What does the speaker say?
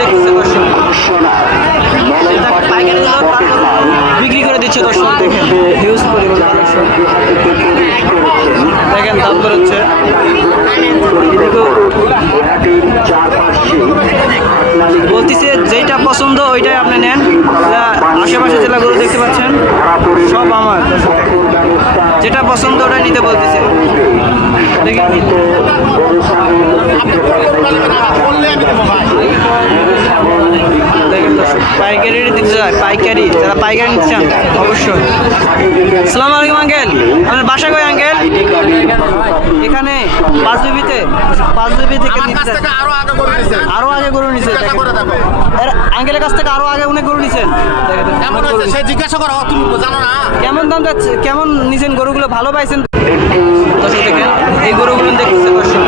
দেখতেছে দর্শক, পাইকারি বিক্রি করে দিচ্ছে দর্শক। দেখেন হিউজ পরিমাণ কালেকশন, দেখেন দাম বেরোচ্ছে। বলতেছে যেটা পছন্দ ওইটাই আপনি নেন। আশেপাশে জেলা গরু দেখতে পাচ্ছেন সব আমার দর্শক, যেটা পছন্দ ওটাই নিতে বলতেছে। দেখেন দর্শক পাইকারি দিতে চায়, পাইকারি যারা পাইকারি নিতে চান অবশ্যই। আসসালামু আলাইকুম আঙ্কেল, আপনার বাসা কই আঙ্কেল? এখানে পাঁচবিবিতে, পাঁচবিবি থেকে নিতে আরো আগে গরু নিছে। আঙ্কেলের কাছ থেকে আরো আগে অনেক গরু নিছেন। জিজ্ঞাসা করো, তুমি জানো না কেমন দাম যাচ্ছে, কেমন নিছেন গরুগুলো, ভালো পাইছেন? দর্শক দেখেন এই গরুগুলো দেখতেছে দর্শক।